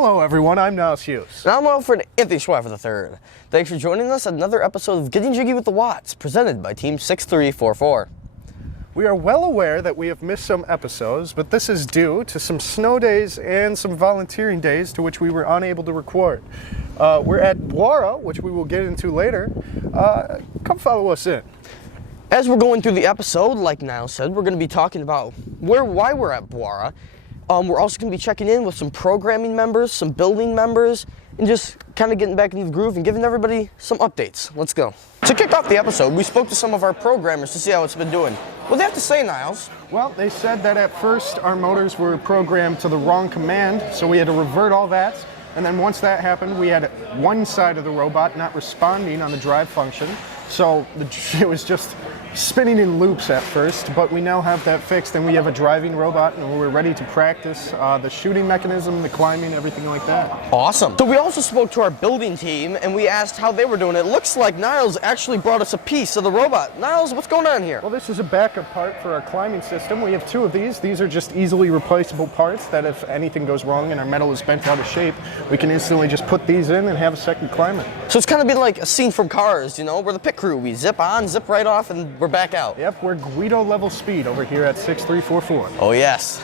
Hello everyone, I'm Nyles. And I'm Alfred and Nyles III. Thanks for joining us on another episode of Getting Jiggy with the Watz, presented by Team 6344. We are well aware that we have missed some episodes, but this is due to some snow days and some volunteering days to which we were unable to record. We're at BWARA, which we will get into later. Come follow us in. As we're going through the episode, like Nyles said, we're going to be talking about why we're at BWARA. We're also going to be checking in with some programming members, some building members, and just kind of getting back into the groove and giving everybody some updates. Let's go. To kick off the episode, we spoke to some of our programmers to see how it's been doing. What do they have to say, Nyles? Well, they said that at first our motors were programmed to the wrong command, so we had to revert all that. And then once that happened, we had one side of the robot not responding on the drive function. So it was just spinning in loops at first, but we now have that fixed and we have a driving robot and we're ready to practice the shooting mechanism, the climbing, everything like that. Awesome. So we also spoke to our building team and we asked how they were doing. It looks like Nyles actually brought us a piece of the robot. Nyles, what's going on here? Well, this is a backup part for our climbing system. We have two of these. These are just easily replaceable parts that if anything goes wrong and our metal is bent out of shape, we can instantly just put these in and have a second climber. So it's kind of been like a scene from Cars, you know, we're the pit crew. We zip on, zip right off, and we're back out. Yep, we're Guido level speed over here at 6344. Oh yes.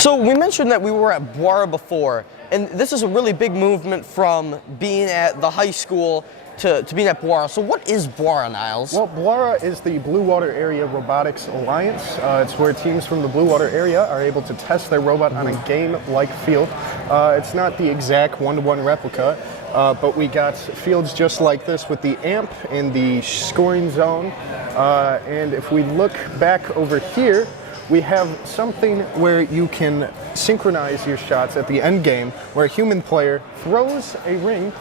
So we mentioned that we were at BWARA before, and this is a really big movement from being at the high school to being at BWARA. So what is BWARA, Nyles? Well, BWARA is the Blue Water Area Robotics Alliance. It's where teams from the Blue Water area are able to test their robot on a game-like field. It's not the exact one-to-one replica, but we got fields just like this with the amp and the scoring zone. And if we look back over here, we have something where you can synchronize your shots at the end game, where a human player throws a ring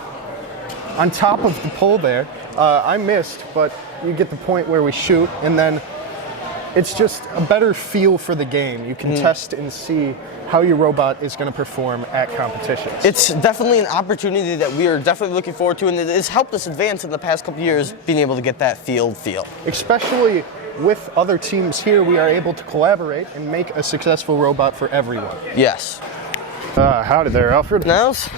on top of the pole there. I missed, but you get the point where we shoot, and then it's just a better feel for the game. You can test and see how your robot is going to perform at competitions. It's definitely an opportunity that we are definitely looking forward to, and it has helped us advance in the past couple of years, being able to get that field feel. Especially with other teams here, we are able to collaborate and make a successful robot for everyone. Yes. Howdy there, Alfred. Nyles?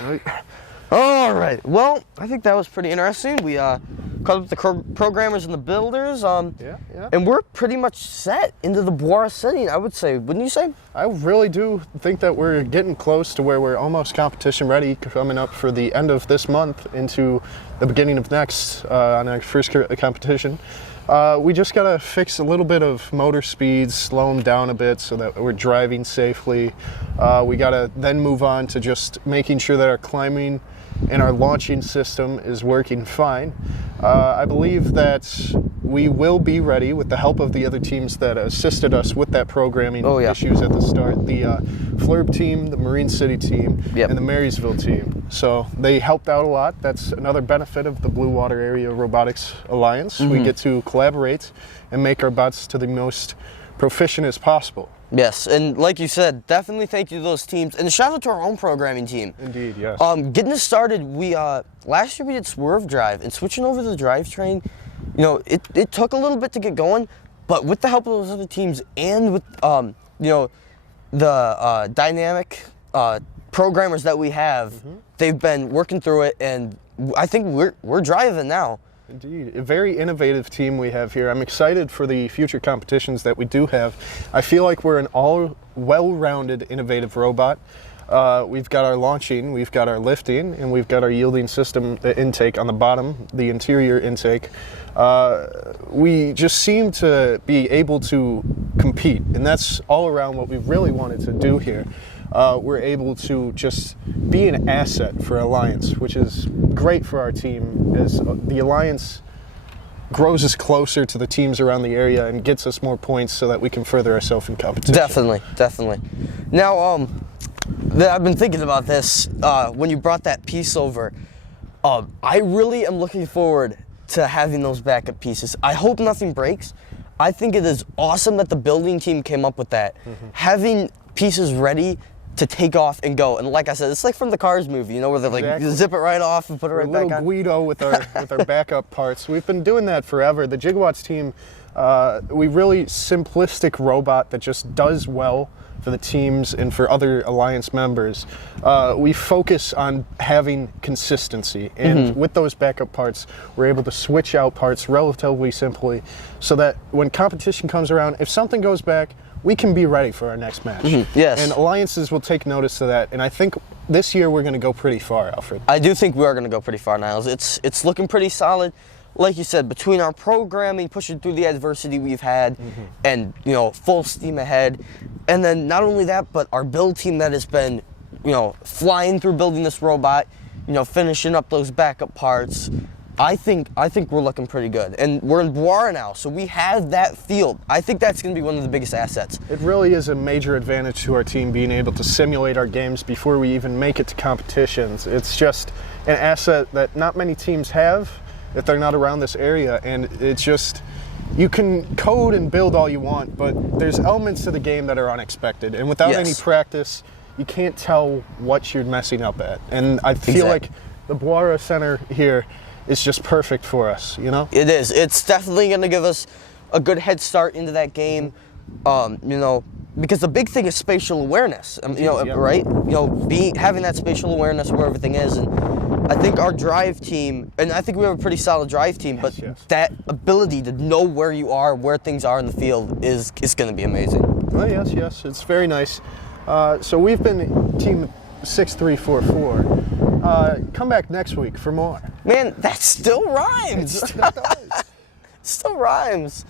All right. Well, I think that was pretty interesting. We caught up with the programmers and the builders, and we're pretty much set into the BWARA setting, I would say. Wouldn't you say? I really do think that we're getting close to where we're almost competition ready, coming up for the end of this month into the beginning of next on our first competition. We just got to fix a little bit of motor speeds, slow them down a bit so that we're driving safely. We got to then move on to just making sure that our climbing and our launching system is working fine. I believe that we will be ready with the help of the other teams that assisted us with that programming issues at the start. The Flurb team, the Marine City team, and the Marysville team. So they helped out a lot. That's another benefit of the Blue Water Area Robotics Alliance. We get to collaborate and make our bots to the most proficient as possible. Yes, and like you said, definitely thank you to those teams, and shout out to our own programming team. Indeed, yes. Getting us started, we last year we did Swerve Drive, and switching over to the drivetrain, you know, it took a little bit to get going, but with the help of those other teams and with you know, the dynamic programmers that we have, they've been working through it, and I think we're driving now. Indeed. A very innovative team we have here. I'm excited for the future competitions that we do have. I feel like we're an all well-rounded, innovative robot. We've got our launching, we've got our lifting, and we've got our yielding system intake on the bottom, the interior intake. We just seem to be able to compete, and that's all around what we really wanted to do here. We're able to just be an asset for Alliance, which is great for our team as the Alliance grows us closer to the teams around the area and gets us more points so that we can further ourselves in competition. Definitely. Now, I've been thinking about this when you brought that piece over. I really am looking forward to having those backup pieces. I hope nothing breaks. I think it is awesome that the building team came up with that. Having pieces ready to take off and go. And like I said, it's like from the Cars movie, you know, where they like zip it right off and put it right back on. Little Guido with our backup parts. We've been doing that forever. The Jiggawatz team, we really simplistic robot that just does well for the teams and for other Alliance members, we focus on having consistency. And with those backup parts, we're able to switch out parts relatively simply so that when competition comes around, if something goes back, we can be ready for our next match. Yes. And Alliances will take notice of that. And I think this year we're going to go pretty far, Alfred. I do think we are going to go pretty far, Nyles. It's looking pretty solid. Like you said, between our programming, pushing through the adversity we've had, and full steam ahead, and then not only that, but our build team that has been, flying through building this robot, finishing up those backup parts. I think we're looking pretty good, and we're in BWARA now, so we have that field. I think that's going to be one of the biggest assets. It really is a major advantage to our team being able to simulate our games before we even make it to competitions. It's just an asset that not many teams have if they're not around this area, and it's just, you can code and build all you want, but there's elements to the game that are unexpected, and without any practice, you can't tell what you're messing up at. And I feel like the BWARA Center here is just perfect for us, It is. It's definitely going to give us a good head start into that game, because the big thing is spatial awareness, right? Having that spatial awareness where everything is, and I think our drive team, and I think we have a pretty solid drive team, but that ability to know where you are, where things are in the field is going to be amazing. Well, yes, it's very nice. So we've been Team 6344. Come back next week for more. Man, that still rhymes. It does. Still rhymes.